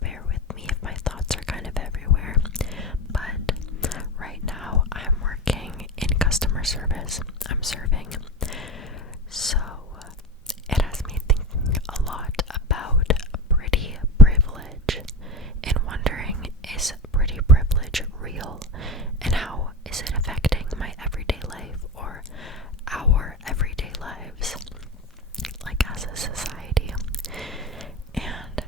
bear with me if my thoughts are kind of everywhere. But right now I'm working in customer service. I'm serving. So it has me thinking a lot about pretty privilege and wondering, is pretty privilege real? And how is it affecting my everyday life or our everyday lives, like as a society? And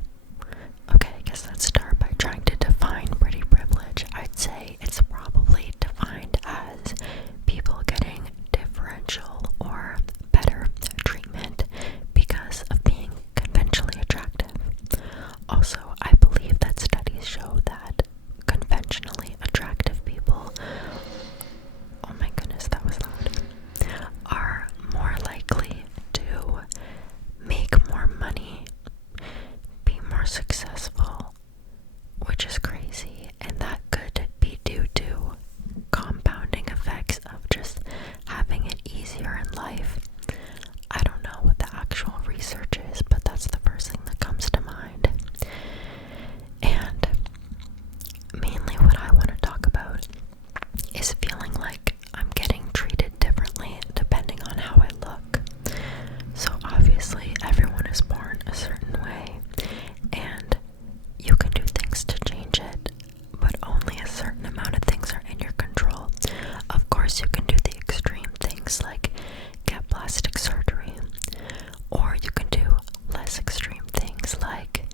okay, I guess let's start by trying to define pretty privilege. I'd say it's probably defined as people getting differential or better treatment because of being conventionally attractive. Also, I believe that studies show that conventionally attractive people, oh my goodness, that was loud, are more likely to make more money, be more successful, which is crazy, and that could be due to compounding effects of just having it easier in life. I don't know what the actual research is, but that's the first thing that comes to mind. And mainly what I want to talk about is feeling like I'm getting treated differently depending on how I look. So obviously everyone is born a certain way, and you can do things to change it, but only a certain amount of things are in your control. Of course, you can do the extreme things like get plastic surgery, or you can do less extreme things like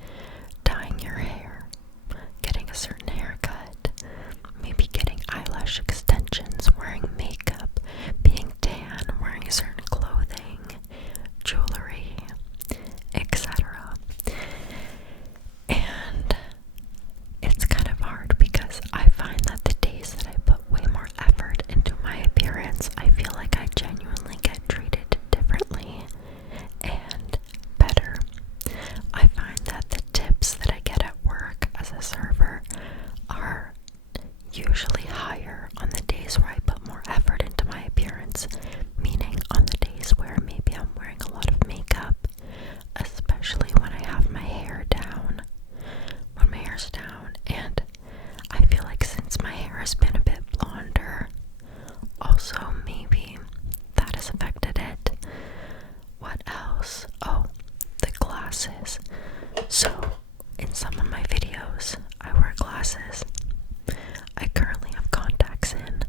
dyeing your hair, getting a certain haircut, maybe getting eyelash extensions, wearing makeup, being tan, wearing certain clothing, jewelry, etc. And it's kind of hard because I find that the days that I put way more effort into my appearance, I feel like I genuinely get treated differently and better. I find that the tips that I get at work as a server are usually higher on the days where I put more effort into my appearance, meaning on the days where maybe I'm wearing a lot of makeup, especially when I have my hair down. When my hair's down, and I feel like since my hair has been a bit blonder, also maybe that has affected it. What else? Oh, the glasses. So in some of my videos I wear glasses. I currently have contacts in,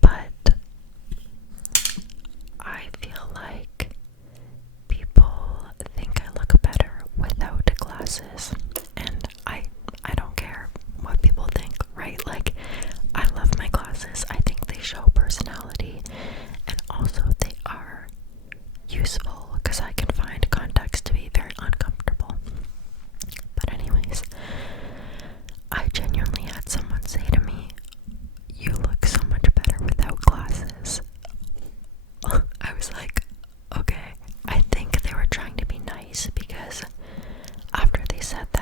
but I feel like people think I look better without glasses, and I don't care what people think, right? Like, I love my glasses. I think they show personality, and also they are useful because I can find contacts to be very uncomfortable. But anyways, I genuinely had someone say to me, "You look so much better without glasses." I was like, okay. I think they were trying to be nice because after they said that,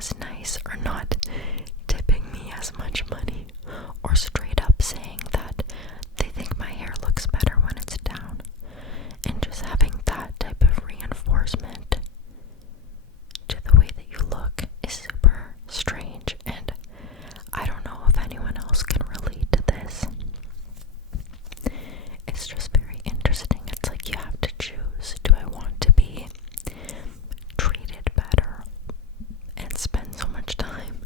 as nice or not tipping me as much money, or straight up saying that they think my hair looks better when it's down. And just having that type of reinforcement to the way that you look is super strange, and I don't know if anyone else can relate to this. It's just very interesting. It's like you have to choose. Do I want to be treated better and spend so much time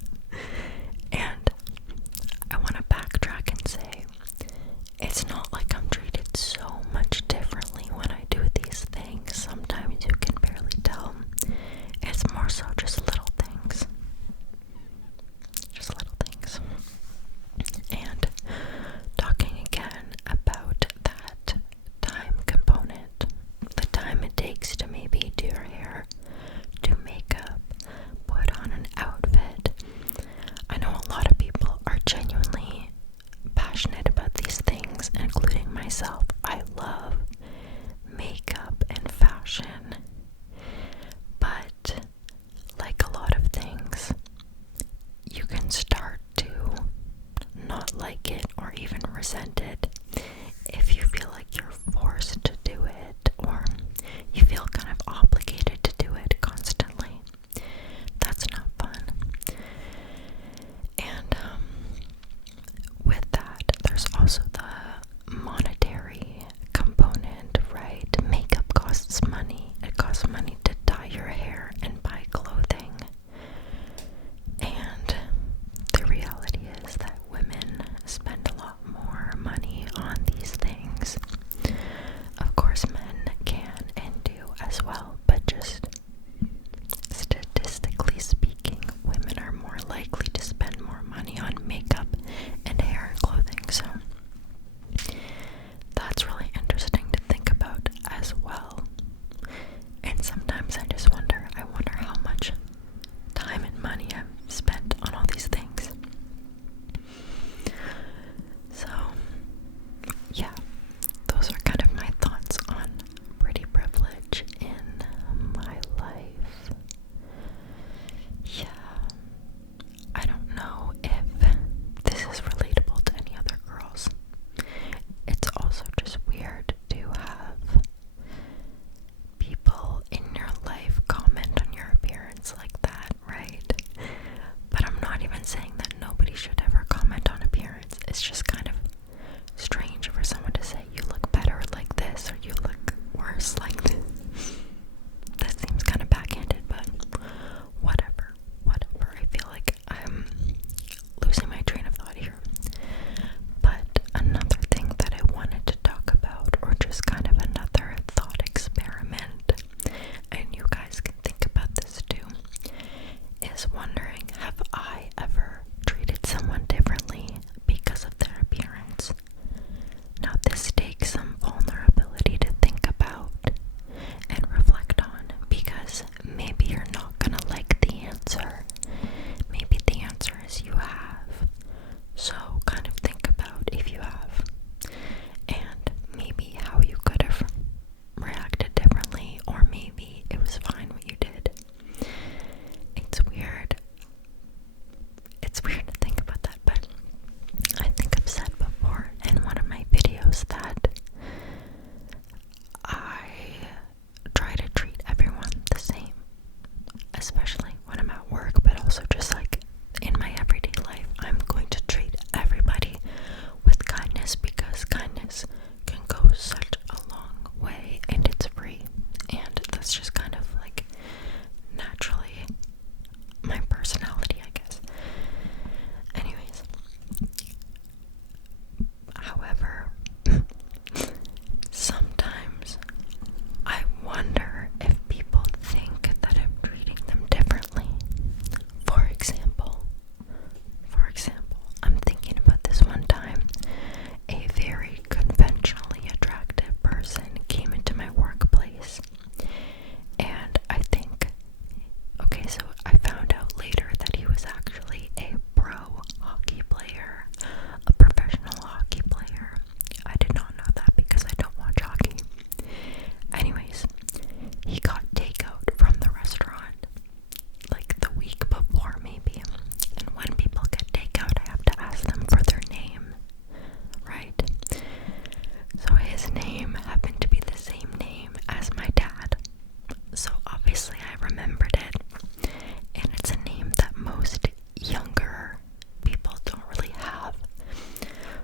remembered it. And it's a name that most younger people don't really have.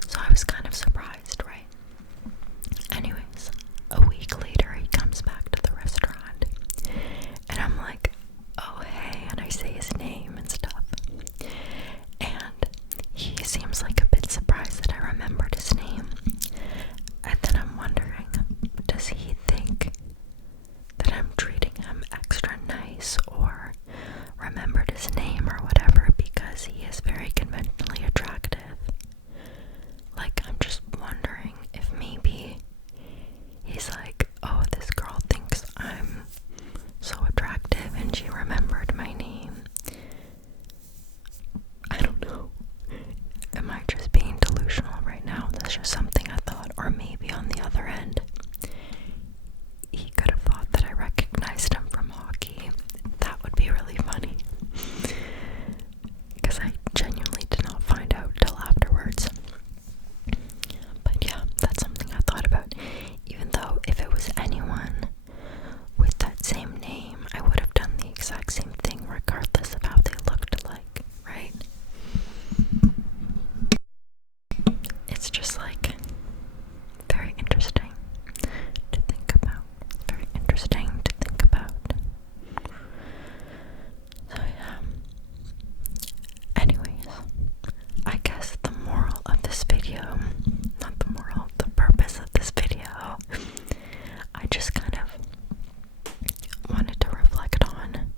So I was kind of surprised, right? Anyways, a week later he comes back to the restaurant and I'm like, oh hey, and I say his name and stuff. And he seems like a bit surprised that I remembered his name. And then I'm wondering, does he think that I'm treating him extra nice or remembered his name or whatever because he is very conventionally attractive? Like, I'm just wondering if maybe he's like, oh, this girl thinks I'm so attractive and she remembered my name. I don't know. Am I just being delusional right now? That's just something I thought. Or maybe on the other end, he could have thought that I recognized him from hockey. That would be really funny. Because I genuinely did not find out till afterwards. But yeah, that's something I thought about. Even though if it was anyone with that same name, I would have done the exact same thing regardless of how they looked like, right? It's just like very interesting to think about. Very interesting to think about. So yeah. Anyways, I guess the moral of this video, not the moral, the purpose of this video, I just kind of wanted to reflect on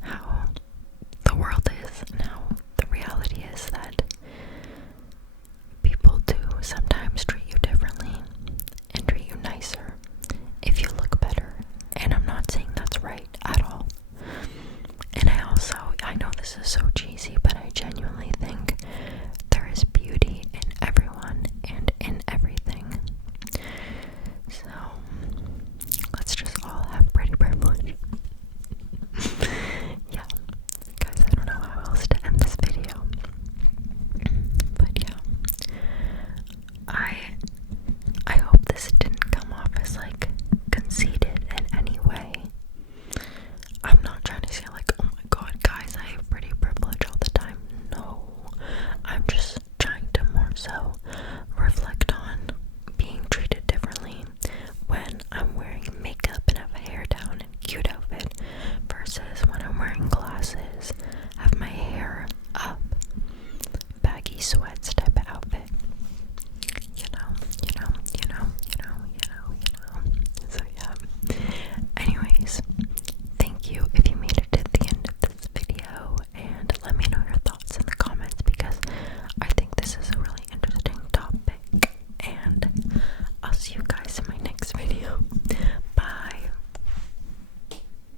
how the world is and how the reality is that people do sometimes treat you differently and treat you nicer if you look better. And I'm not saying that's right at all. And I know this is so cheesy, but I genuinely think there is beauty in everyone and in everything. So let's just all have pretty privilege. Yeah, guys, I don't know how else to end this video. But yeah, I hope this didn't come off as like conceited in any way. I'm not trying to say like, oh my god, guys, I have pretty privilege all the time. No, I'm just trying to more so reflect on being treated differently when I'm wearing makeup and have a hair down and cute outfit versus when I'm wearing glasses, have my hair up, baggy sweats type of outfit. You know. So yeah. Anyways, thank you if you made